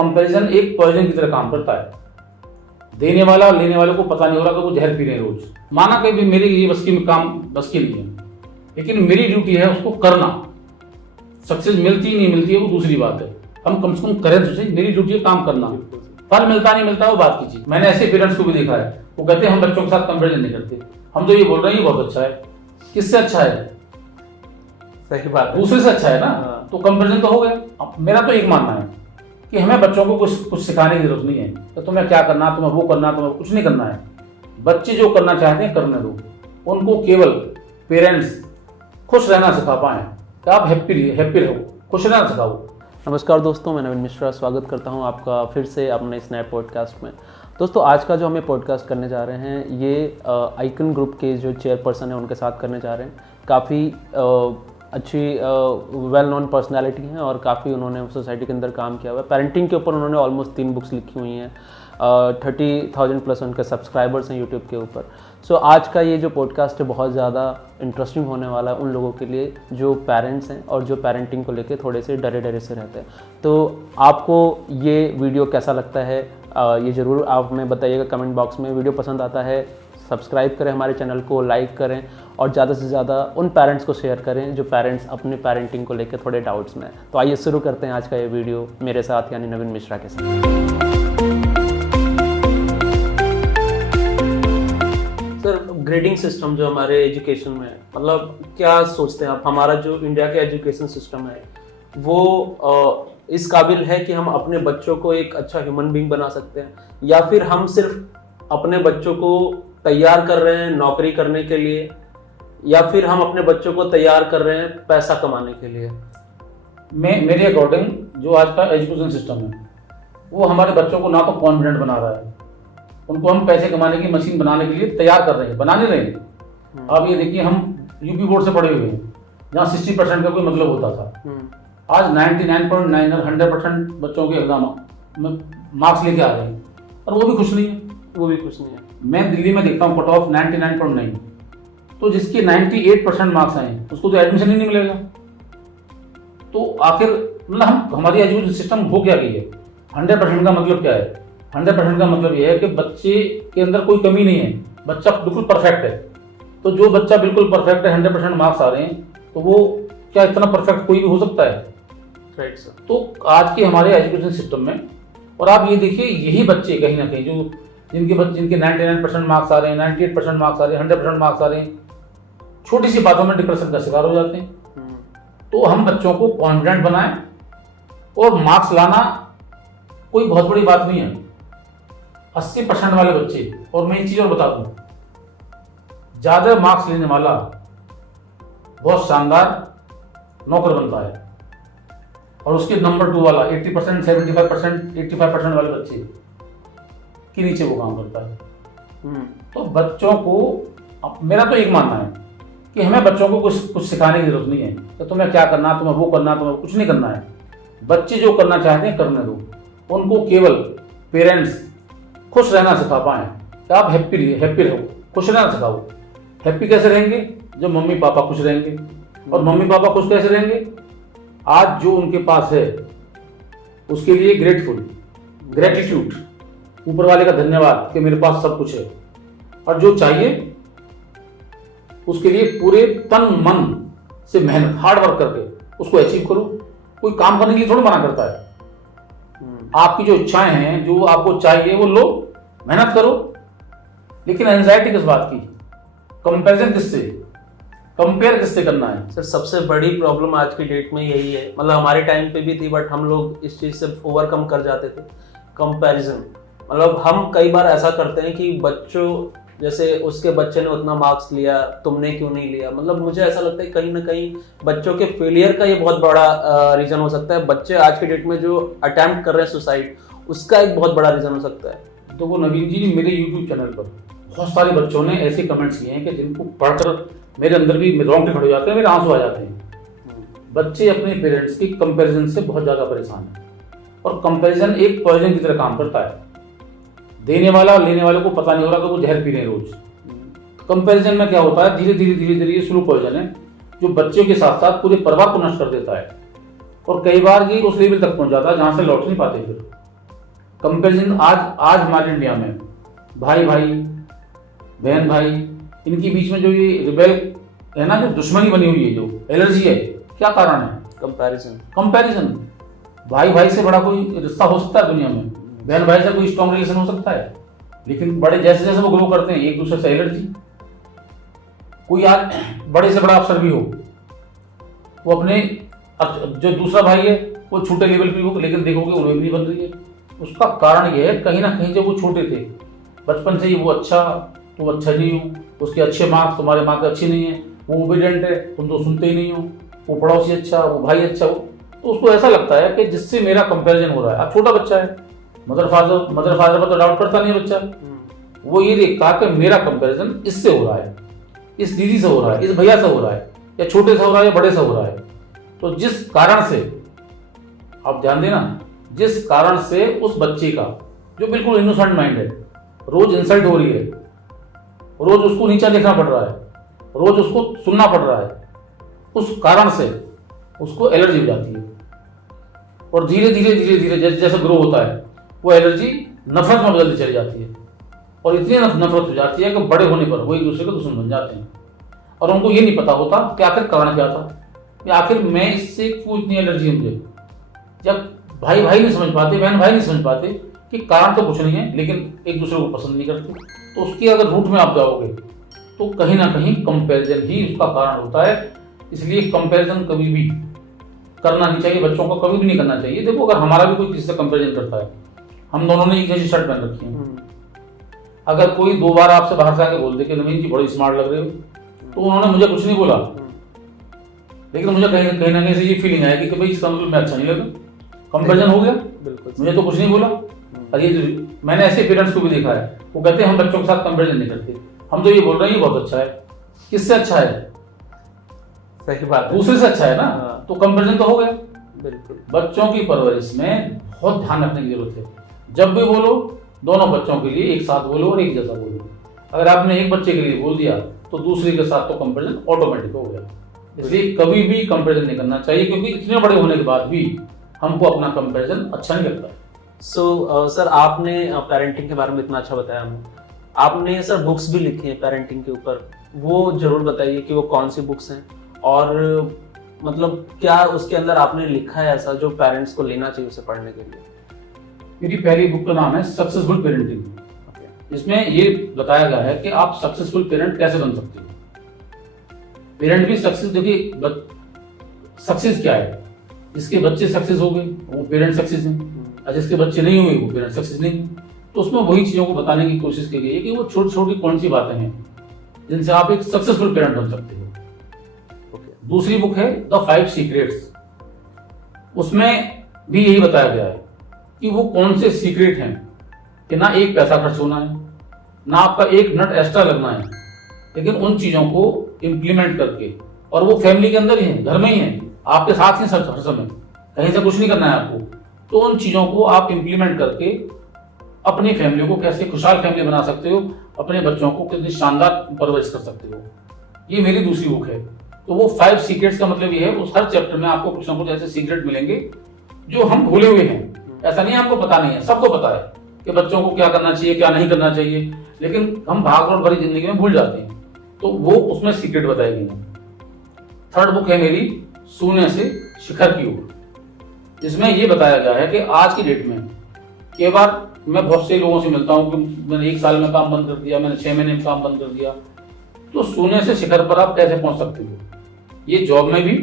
Comparison एक poison की तरह काम करता है। देने वाला और लेने वाले को पता नहीं हो रहा कि वो जहर पी रहे हैं रोज। माना कि भी मेरी ये बस की नहीं है, लेकिन मेरी ड्यूटी है उसको करना। सक्सेस मिलती नहीं मिलती है वो दूसरी बात है, हम कम से कम करें तो सही। मेरी ड्यूटी है काम करना, फल मिलता नहीं मिलता वो बात की चीज। मैंने ऐसे पेरेंट्स को भी देखा है, वो कहते हैं हम बच्चों के साथ कंपेरिजन नहीं करते। हम तो ये बोल रहे हैं ये बहुत अच्छा है। किससे अच्छा है? सही बात है, दूसरे से अच्छा है ना। तो कंपेरिजन तो हो गया। अब मेरा तो एक मानना है कि हमें बच्चों को कुछ सिखाने की जरूरत नहीं है तो तुम्हें क्या करना, तुम्हें वो करना, तुम्हें कुछ नहीं करना है। बच्चे जो करना चाहते हैं करने दो। उनको केवल पेरेंट्स खुश रहना सिखा पाए कि आप हैप्पी रहो, खुश रहना सिखाओ। नमस्कार दोस्तों, मैं नवीन मिश्रा स्वागत करता हूं आपका फिर से अपने इस नए पॉडकास्ट में। दोस्तों, आज का जो हमें पॉडकास्ट करने जा रहे हैं ये आइकन ग्रुप के जो चेयरपर्सन हैं उनके साथ करने जा रहे हैं। काफ़ी अच्छी वेल नोन पर्सनालिटी हैं और काफ़ी उन्होंने सोसाइटी के अंदर काम किया हुआ है। पेरेंटिंग के ऊपर उन्होंने ऑलमोस्ट 3 बुक्स लिखी हुई हैं। 30,000 प्लस उनके सब्सक्राइबर्स हैं यूट्यूब के ऊपर। सो आज का ये जो पॉडकास्ट है बहुत ज़्यादा इंटरेस्टिंग होने वाला है उन लोगों के लिए जो पेरेंट्स हैं और जो पेरेंटिंग को लेके थोड़े से डरे से रहते हैं। तो आपको ये वीडियो कैसा लगता है ये ज़रूर आप हमें बताइएगा कमेंट बॉक्स में। वीडियो पसंद आता है सब्सक्राइब करें हमारे चैनल को, लाइक करें और ज़्यादा से ज़्यादा उन पेरेंट्स को शेयर करें जो पेरेंट्स अपने पेरेंटिंग को लेकर थोड़े डाउट्स में हैं। तो आइए शुरू करते हैं आज का ये वीडियो मेरे साथ यानी नवीन मिश्रा के साथ। सर, ग्रेडिंग सिस्टम जो हमारे एजुकेशन में है, मतलब क्या सोचते हैं आप, हमारा जो इंडिया का एजुकेशन सिस्टम है वो इस काबिल है कि हम अपने बच्चों को एक अच्छा ह्यूमन बीइंग बना सकते हैं, या फिर हम सिर्फ अपने बच्चों को तैयार कर रहे हैं नौकरी करने के लिए, या फिर हम अपने बच्चों को तैयार कर रहे हैं पैसा कमाने के लिए? मेरे अकॉर्डिंग जो आज का एजुकेशन सिस्टम है वो हमारे बच्चों को ना तो कॉन्फिडेंट बना रहा है, उनको हम पैसे कमाने की मशीन बनाने के लिए तैयार कर रहे हैं, बना नहीं रहे हैं। अब ये देखिए, हम यूपी बोर्ड से पढ़े हुए हैं जहाँ 60% का कोई मतलब होता था। आज 99.9 और 100% बच्चों के एग्जाम में मार्क्स लेके आ रहे हैं और वो भी खुश नहीं है। मैं दिल्ली में देखता हूँ कट ऑफ 99.9, तो जिसके 98% मार्क्स आए उसको तो एडमिशन ही नहीं मिलेगा। तो आखिर मतलब हमारी एजुकेशन सिस्टम हो क्या गई है? 100% का मतलब क्या है? 100% का मतलब यह है कि बच्चे के अंदर कोई कमी नहीं है, बच्चा बिल्कुल परफेक्ट है। तो जो बच्चा बिल्कुल परफेक्ट है, 100% मार्क्स आ रहे हैं, तो वो क्या इतना परफेक्ट कोई भी हो सकता है? Right sir. तो आज के हमारे एजुकेशन सिस्टम में, और आप ये देखिए यही बच्चे कहीं ना कहीं जो जिनके 99% मार्क्स आ रहे हैं, 98% मार्क्स आ रहे हैं, 100% मार्क्स आ रहे हैं, छोटी सी बातों में डिप्रेशन का शिकार हो जाते हैं। तो हम बच्चों को कॉन्फिडेंट बनाएं, और मार्क्स लाना कोई बहुत बड़ी बात नहीं है। 80% वाले बच्चे, और मैं एक चीज और बता दूं, ज्यादा मार्क्स लेने वाला बहुत शानदार नौकर बनता है, और उसके नंबर 2 वाला 80%, 75%, 85% वाले बच्चे के नीचे वो काम करता है। तो बच्चों को, मेरा तो एक मानना है कि हमें बच्चों को कुछ सिखाने की जरूरत नहीं है कि तुम्हें क्या करना, तुम्हें वो करना, तुम्हें कुछ नहीं करना है। बच्चे जो करना चाहते हैं करने दो। उनको केवल पेरेंट्स खुश रहना सिखा पाए कि आप हैप्पी रहो, खुश रहना सिखाओ। हैप्पी कैसे रहेंगे? जब मम्मी पापा खुश रहेंगे। और मम्मी पापा खुश कैसे रहेंगे? आज जो उनके पास है उसके लिए ग्रेटिट्यूड, ऊपर वाले का धन्यवाद कि मेरे पास सब कुछ है, और जो चाहिए उसके लिए पूरे तन मन से मेहनत, हार्ड वर्क करके उसको अचीव करो। कोई काम करने के लिए थोड़ा मना करता है। आपकी जो इच्छाएं हैं, जो आपको चाहिए वो लो, मेहनत करो। लेकिन एंजाइटी किस बात की? कंपैरिजन किससे? कंपेयर किससे करना है? सर, सबसे बड़ी प्रॉब्लम आज की डेट में यही है, मतलब हमारे टाइम पे भी थी बट हम लोग इस चीज से ओवरकम कर जाते थे। कंपैरिजन, मतलब हम कई बार ऐसा करते हैं कि बच्चों जैसे उसके बच्चे ने उतना मार्क्स लिया, तुमने क्यों नहीं लिया। मतलब मुझे ऐसा लगता है कहीं ना कहीं बच्चों के फेलियर का ये बहुत बड़ा रीजन हो सकता है। बच्चे आज के डेट में जो अटेम्प्ट कर रहे हैं सुसाइड, उसका एक बहुत बड़ा रीजन हो सकता है। तो वो नवीन जी, मेरे यूट्यूब चैनल पर बहुत सारे बच्चों ने ऐसे कमेंट्स किए हैं कि जिनको पढ़कर मेरे अंदर भी रोंगटे खड़े हो जाते हैं, मेरे आंसू आ जाते हैं। बच्चे अपने पेरेंट्स की कंपैरिजन से बहुत ज्यादा परेशान हैं, और कंपैरिजन एक पॉइजन की तरह काम करता है। देने वाला और लेने वाले को पता नहीं हो रहा कि वो जहर पी रहे हैं रोज। कंपैरिजन में क्या होता है, धीरे धीरे ये स्लो पॉइजन है जो बच्चों के साथ साथ पूरे परिवार को नष्ट कर देता है, और कई बार ये उस लेवल तक पहुंच जाता है जहां से लौट नहीं पाते फिर। कंपैरिजन आज आज हमारे इंडिया में भाई भाई बहन भाई इनके बीच में जो ये रिबेल है ना, जो दुश्मनी बनी हुई है, जो एलर्जी है, क्या कारण है? कंपैरिजन। भाई भाई से बड़ा कोई रिश्ता हो सकता है दुनिया में? बहन भाई से कोई स्ट्रॉन्ग रिलेशन हो सकता है? लेकिन बड़े जैसे जैसे वो ग्रो करते हैं एक दूसरे से एलर्जी। कोई आज बड़े से बड़ा अफसर भी हो, वो अपने जो दूसरा भाई है वो छोटे लेवल पे हो, लेकिन देखोगे उन्हें भी नहीं बन रही है। उसका कारण ये है कहीं ना कहीं जब वो छोटे थे बचपन से ही वो अच्छा, तुम अच्छा नहीं हो, उसके अच्छे मार्क्स, तुम्हारे मार्क्स अच्छे नहीं है, वो ओबीडिएंट है, तुम तो सुनते ही नहीं हो, वो पड़ोसी अच्छा, वो भाई अच्छा हो, तो उसको ऐसा लगता है कि जिससे मेरा कंपैरिजन हो रहा है। अब छोटा बच्चा है, मदर फादर पर तो डाउट करता नहीं है बच्चा, वो ये देखता कि मेरा कंपैरिजन इससे हो रहा है, इस दीदी से हो रहा है, इस भैया से हो रहा है, या छोटे से हो रहा है या बड़े से हो रहा है। तो जिस कारण से, आप ध्यान देना, जिस कारण से उस बच्चे का जो बिल्कुल इनोसेंट माइंड है, रोज इंसल्ट हो रही है, रोज उसको नीचा देखना पड़ रहा है, रोज उसको सुनना पड़ रहा है, उस कारण से उसको एलर्जी हो जाती है। और धीरे धीरे धीरे धीरे जैसे जैसे ग्रो होता है वो एलर्जी नफरत में बदलती चली जाती है, और इतनी नफरत हो जाती है कि बड़े होने पर वो एक दूसरे के दुश्मन बन जाते हैं। और उनको ये नहीं पता होता कि आखिर कारण क्या था, या आखिर मैं इससे क्यों इतनी एलर्जी है मुझे। जब भाई भाई नहीं समझ पाते, बहन भाई नहीं समझ पाते कि कारण तो कुछ नहीं है, लेकिन एक दूसरे को पसंद नहीं करते, तो उसकी अगर रूट में आप जाओगे तो कहीं ना कहीं कंपैरिजन ही उसका कारण होता है। इसलिए कंपैरिजन कभी भी करना नहीं चाहिए, बच्चों को कभी भी नहीं करना चाहिए। देखो, अगर हमारा भी कोई किसी से कंपैरिजन करता है, हम दोनों ने एक जैसी शर्ट पहन रखी है, अगर कोई 2 बार आपसे बाहर से आके बोल दे कि नवीन जी बड़ी स्मार्ट लग रहे हो, तो उन्होंने मुझे कुछ नहीं बोला, लेकिन मुझे कहीं ना कहीं से ये फीलिंग आएगी कि भाई इसका मतलब मैं अच्छा नहीं लगा, कंपैरिजन हो गया, मुझे तो कुछ नहीं बोला। और ये मैंने ऐसे पेरेंट्स को भी देखा है, वो कहते हैं हम बच्चों के साथ कंपैरिजन नहीं करते, हम तो ये बोल रहे हैं ये बहुत अच्छा है। किससे अच्छा है? सही बात है, दूसरे से अच्छा है ना, तो कंपैरिजन तो हो गया। बिल्कुल। बच्चों की परवरिश में बहुत ध्यान रखने की जरूरत है। जब भी बोलो, दोनों बच्चों के लिए एक साथ बोलो और एक जैसा बोलो। अगर आपने एक बच्चे के लिए बोल दिया तो दूसरे के साथ तो कंपैरिजन ऑटोमेटिक हो गया। इसलिए कभी भी कंपैरिजन नहीं करना चाहिए, क्योंकि इतने बड़े होने के बाद भी हमको अपना कंपैरिजन अच्छा नहीं लगता है। सर आपने पेरेंटिंग के बारे में इतना अच्छा बताया हमें, आपने सर बुक्स भी लिखी हैं पेरेंटिंग के ऊपर, वो जरूर बताइए कि वो कौन सी बुक्स हैं, और मतलब क्या उसके अंदर आपने लिखा है ऐसा जो पेरेंट्स को लेना चाहिए उसे पढ़ने के लिए। मेरी पहली बुक का नाम है सक्सेसफुल पेरेंटिंग। इसमें ये बताया गया है कि आप सक्सेसफुल पेरेंट कैसे बन सकते हो। पेरेंट भी सक्सेस, देखिए सक्सेस क्या है, जिसके बच्चे सक्सेस हो गए वो पेरेंट सक्सेस हैं, और जिसके बच्चे नहीं हुए वो पेरेंट सक्सेस नहीं। तो उसमें वही चीजों को बताने की कोशिश की गई है कि वो छोटी छोटी कौन सी बातें हैं जिनसे आप एक सक्सेसफुल पेरेंट बन सकते हो। दूसरी बुक है द 5 सीक्रेट्स। उसमें भी यही बताया गया है कि वो कौन से सीक्रेट हैं कि ना एक पैसा खर्च होना है, ना आपका एक मिनट एक्स्ट्रा लगना है, लेकिन उन चीजों को इम्प्लीमेंट करके, और वो फैमिली के अंदर ही है, घर में ही है, आपके साथ ही हर समय, कहीं से कुछ नहीं करना है आपको। तो उन चीजों को आप इम्प्लीमेंट करके अपनी फैमिली को कैसे खुशहाल फैमिली बना सकते हो, अपने बच्चों को कितनी शानदार परवरिश कर सकते हो। ये मेरी दूसरी बुक है। तो वो 5 सीक्रेट्स का मतलब ये है, उस हर चैप्टर में आपको कुछ ना कुछ ऐसे सीक्रेट मिलेंगे जो हम भूले हुए हैं। ऐसा नहीं हमको पता नहीं है, सबको पता है कि बच्चों को क्या करना चाहिए क्या नहीं करना चाहिए, लेकिन हम भागदौड़ भरी जिंदगी में भूल जाते हैं। तो वो उसमें सीक्रेट बताई गई है। थर्ड बुक है मेरी शून्य से शिखर की ओर। जिसमें ये बताया गया है कि आज की डेट में कई बार मैं बहुत से लोगों से मिलता हूँ कि मैंने 1 साल में काम बंद कर दिया, मैंने 6 महीने में काम बंद कर दिया। तो शून्य से शिखर पर आप कैसे पहुंच सकते हो, ये जॉब में भी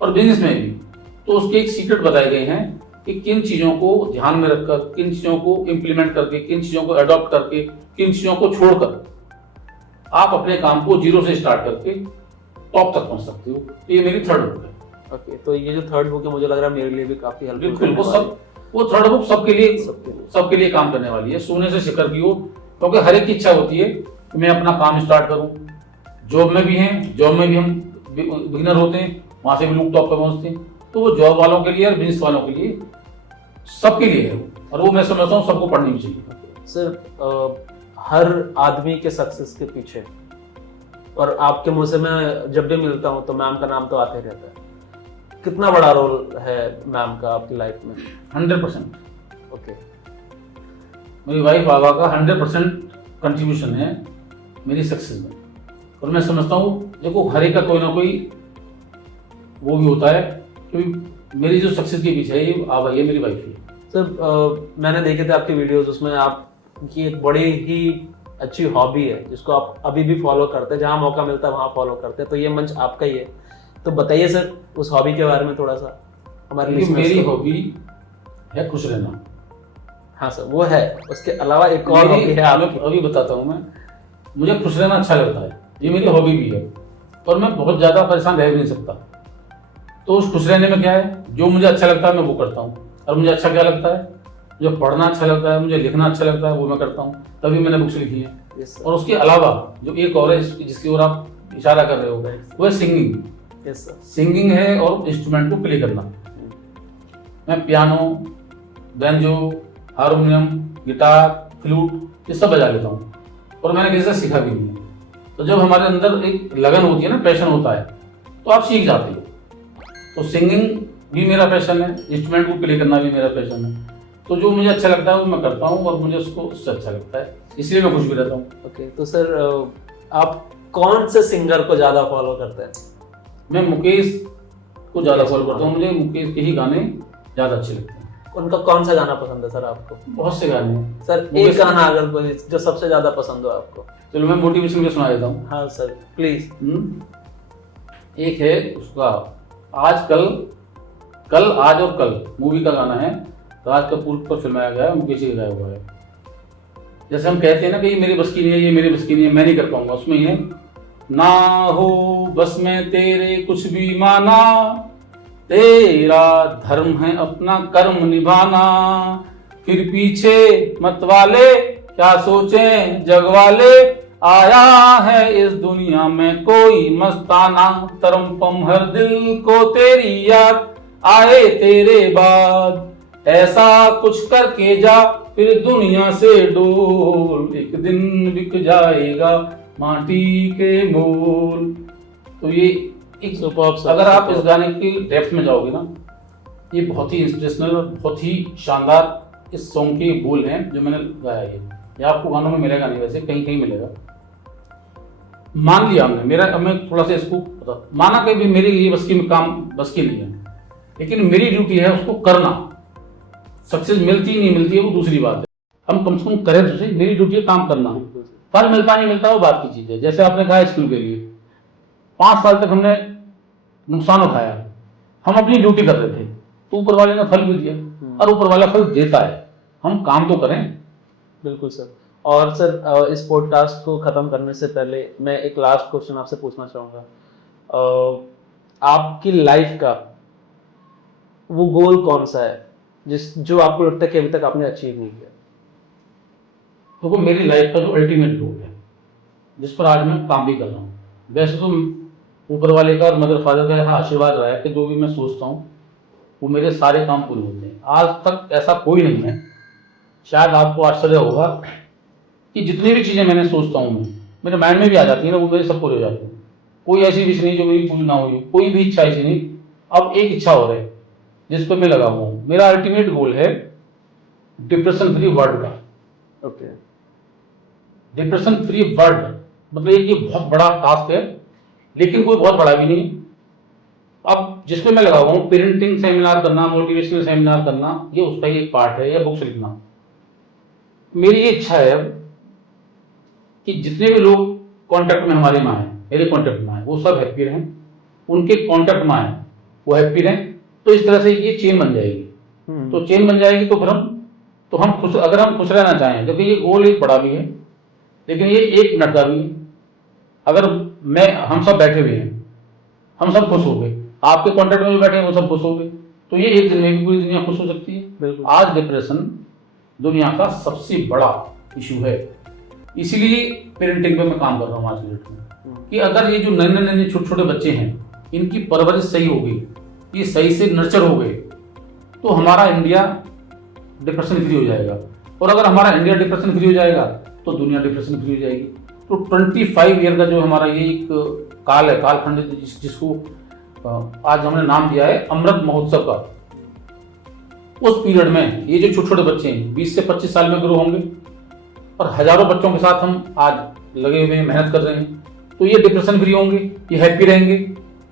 और बिजनेस में भी। तो उसके एक सीक्रेट बताए गए हैं कि किन चीजों को ध्यान में रखकर, किन चीजों को इंप्लीमेंट करके, किन चीजों को अडॉप्ट करके, किन चीजों को छोड़कर आप अपने काम को 0 से स्टार्ट करके टॉप तक पहुंच सकते हो। तो ये मेरी थर्ड बुक है। ओके, तो ये जो थर्ड बुक है मुझे लग रहा है मेरे लिए भी काफी हेल्पफुल। बिल्कुल, वो थर्ड बुक सबके लिए काम करने वाली है, शून्य से शिखर की ओर। क्योंकि हर एक की इच्छा होती है कि मैं अपना काम स्टार्ट करूं। जॉब में भी हैं, जॉब में भी हम बिगिनर होते हैं, वहां से भी लोग टॉप पे पहुंचते हैं। तो वो जॉब वालों के लिए और बिजनेस वालों के लिए, सबके लिए है, और वो मैं समझता हूँ सबको पढ़नी भी चाहिए। सर हर आदमी के सक्सेस के पीछे, और आपके मुंह से मैं जब भी मिलता हूँ तो मैम का नाम तो आते रहता है, कितना बड़ा रोल है मैम का आपकी लाइफ में? 100%। ओके, मेरी वाइफ बाबा का 100% कंट्रीब्यूशन है मेरी सक्सेस में। और मैं समझता हूँ देखो हर एक का कोई ना कोई वो भी होता है, क्योंकि मेरी जो सक्सेस के पीछे है ये बाबा, ये मेरी वाइफ है। सर मैंने देखे थे आपके वीडियोस, उसमें आपकी एक बड़ी ही अच्छी हॉबी है जिसको आप अभी भी फॉलो करते हैं, जहाँ मौका मिलता है वहाँ फॉलो करते हैं, तो ये मंच आपका ही है। तो बताइए सर उस हॉबी के बारे में थोड़ा सा हमारे क्योंकि listeners मेरी को। हॉबी है खुश रहना। हाँ सर वो है, उसके अलावा एक और हॉबी है आपकी। अभी बताता हूँ मैं, मुझे खुश रहना अच्छा लगता है, ये मेरी हॉबी भी है। और मैं बहुत ज़्यादा परेशान रह भी नहीं सकता। तो उस खुश रहने में क्या है, जो मुझे अच्छा लगता है मैं वो करता हूँ। और मुझे अच्छा क्या लगता है, मुझे पढ़ना अच्छा लगता है, मुझे लिखना अच्छा लगता है, वो मैं करता हूँ, तभी मैंने बुक्स लिखी है। Yes, sir. और उसके अलावा जो एक और है जिसकी ओर आप इशारा कर रहे हो, वो है सिंगिंग। Yes, sir. सिंगिंग है और इंस्ट्रूमेंट को प्ले करना। मैं piano, banjo, harmonium, guitar, flute ये सब बजा लेता हूँ, और मैंने किसी से सीखा भी नहीं है। तो जब हमारे अंदर एक लगन होती है ना, पैशन होता है, तो आप सीख जाते हो। तो सिंगिंग भी मेरा पैशन है, इंस्ट्रूमेंट को प्ले करना भी मेरा पैशन है। तो जो मुझे अच्छा लगता है वो मैं करता हूँ, और मुझे उसको उससे अच्छा लगता है, इसलिए मैं खुश भी रहता हूँ। ओके, तो सर आप कौन से सिंगर को ज्यादा फॉलो करते हैं? मैं मुकेश को ज़्यादा फॉलो करता हूँ, मुझे मुकेश के ही गाने ज़्यादा अच्छे लगते हैं। उनका कौन सा गाना पसंद है सर आपको? बहुत से गाने हैं सर एक गाना अगर कोई जो सबसे ज्यादा पसंद हो आपको। चलो मैं मोटिवेशन के सुना देता हूँ। हाँ सर प्लीज। एक है उसका आज कल, कल आज और कल मूवी का गाना है, राज कपूर पर फिल्माया गया है, मुकेश जी का गाया हुआ है। जैसे हम कहते हैं ना कि ये मेरी बस की नहीं है, ये मेरी बस की नहीं है, मैं नहीं कर पाऊंगा, उसमें ये ना हो बस में तेरे कुछ भी माना, तेरा धर्म है अपना कर्म निभाना, फिर पीछे मत वाले क्या सोचे जग वाले, आया है इस दुनिया में कोई मस्ताना, तरम पम हर दिल को तेरी याद आए तेरे बाद, ऐसा कुछ करके जा फिर दुनिया से डोल, एक दिन बिक जाएगा माटी के मोल। तो ये एक अगर आप इस गाने की डेप्थ में जाओगे ना, ये बहुत ही इंस्पिरेशनल और बहुत ही शानदार इस सॉन्ग के बोल हैं जो मैंने गाया है। ये आपको गानों में मिलेगा नहीं, वैसे कहीं कहीं मिलेगा। मान लिया हमने, मेरा मैं थोड़ा सा इसको माना कि भी मेरी ये बस की काम बस की नहीं है, लेकिन मेरी ड्यूटी है उसको करना। सक्सेस मिलती नहीं मिलती है वो दूसरी बात है, हम कम से कम करें तो सही। मेरी ड्यूटी है काम करना, फल मिलता नहीं मिलता वो बात की चीज है। जैसे आपने कहा स्कूल के लिए 5 साल तक हमने नुकसान उठाया, हम अपनी ड्यूटी कर रहे थे, तो ऊपर वाले ने फल भी दिया, और ऊपर वाला फल देता है, हम काम तो करें। बिल्कुल सर। और सर इस पॉडकास्ट को खत्म करने से पहले मैं एक लास्ट क्वेश्चन आपसे पूछना चाहूँगा। आपकी लाइफ का वो गोल कौन सा है जो आपको लगता है कि अभी तक आपने अचीव नहीं किया? तो वो मेरी लाइफ का जो अल्टीमेट गोल है, जिस पर आज मैं काम भी कर रहा हूँ। वैसे तो ऊपर वाले का और मदर फादर का आशीर्वाद रहा है कि जो भी मैं सोचता हूँ वो मेरे सारे काम पूरे होते हैं। आज तक ऐसा कोई नहीं है, शायद आपको आश्चर्य होगा कि जितनी भी चीज़ें मैंने सोचता हूँ मेरे माइंड में भी आ जाती है ना, वो मेरे सब पूरे हो जाते हैं। कोई ऐसी विश नहीं जो मेरी पूरी ना हुई, कोई भी इच्छा ऐसी नहीं। अब एक इच्छा हो रही है जिस पर मैं लगा हुआ हूँ। मेरा अल्टीमेट गोल है डिप्रेशन फ्री वर्ल्ड का। ओके, डिप्रेशन फ्री वर्ल्ड मतलब ये बहुत बड़ा टास्क है, लेकिन कोई बहुत बड़ा भी नहीं। अब जिसपे मैं लगा हुआ हूँ, पेरेंटिंग सेमिनार करना, मोटिवेशनल सेमिनार करना, ये उसका ही एक पार्ट है, या बुक्स लिखना। मेरी ये इच्छा है अब कि जितने भी लोग कांटेक्ट में हमारे माँ हैं, मेरे कांटेक्ट में हैं, वो सब हैप्पी रहें, उनके कांटेक्ट में हैं वो हैप्पी रहें। तो इस तरह से ये चेन बन जाएगी। तो चेन बन जाएगी तो फिर हम खुश, अगर हम खुश रहना चाहें, क्योंकि ये गोल एक बड़ा भी है लेकिन ये 1 मिनट का भी है। अगर हम सब बैठे हुए हैं, हम सब खुश हो गए, आपके कांटेक्ट में भी बैठे हैं वो सब खुश हो गए, तो ये एक दिन में भी पूरी दुनिया खुश हो सकती है। आज डिप्रेशन दुनिया का सबसे बड़ा इशू है, इसीलिए पेरेंटिंग पे मैं काम कर रहा हूँ आज की डेट में, कि अगर ये जो नन्हे नन्हे छोटे छोटे बच्चे हैं, इनकी परवरिश सही हो गई, ये सही से नर्चर हो गए, तो हमारा इंडिया डिप्रेशन फ्री हो जाएगा। और अगर हमारा इंडिया डिप्रेशन फ्री हो जाएगा तो दुनिया डिप्रेशन फ्री हो जाएगी। तो 25 ईयर का जो हमारा ये एक काल है, कालखंड, जिसको आज हमने नाम दिया है अमृत महोत्सव का, उस पीरियड में ये जो छोटे छोटे बच्चे हैं 20 से 25 साल में ग्रो होंगे और हजारों बच्चों के साथ हम आज लगे हुए हैं, मेहनत कर रहे हैं, तो ये डिप्रेशन फ्री होंगे, ये हैप्पी रहेंगे,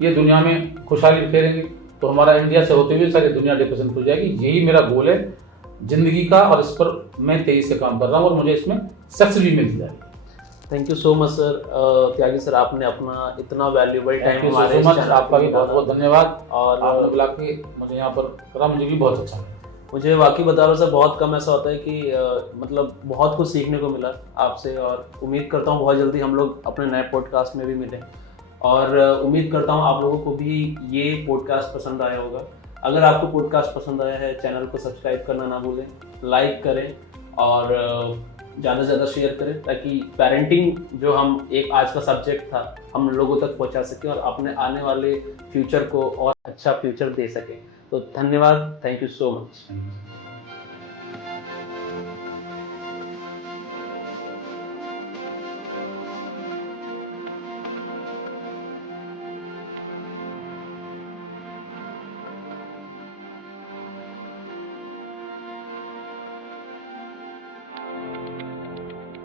ये दुनिया में खुशहाली फेरेंगे, तो हमारा इंडिया से होते हुए सारी दुनिया डिप्रेशन फ्री हो जाएगी। यही मेरा गोल है जिंदगी का और इस पर मैं तेजी से काम कर रहा हूँ और मुझे इसमें सक्सेस भी मिलती जा रही है। Thank you so much sir, Tyagi sir, आपने अपना इतना वैल्यूएबल टाइम हमारे थैंक यू सो मच, आपका भी बहुत बहुत धन्यवाद और आपने बुला के मुझे यहाँ पर करा, मुझे भी बहुत अच्छा लगा। मुझे वाकई बता रहा सर, बहुत कम ऐसा होता है कि मतलब बहुत कुछ सीखने को मिला आपसे और उम्मीद करता हूँ बहुत जल्दी हम लोग अपने नए पॉडकास्ट में भी मिलें और उम्मीद करता हूँ आप लोगों को भी ये पॉडकास्ट पसंद आया होगा। अगर आपको पॉडकास्ट पसंद आया है चैनल को सब्सक्राइब करना ना भूलें, लाइक करें और ज़्यादा से ज़्यादा शेयर करें ताकि पेरेंटिंग जो हम एक आज का सब्जेक्ट था हम लोगों तक पहुंचा सकें और अपने आने वाले फ्यूचर को और अच्छा फ्यूचर दे सकें। तो धन्यवाद, थैंक यू सो मच।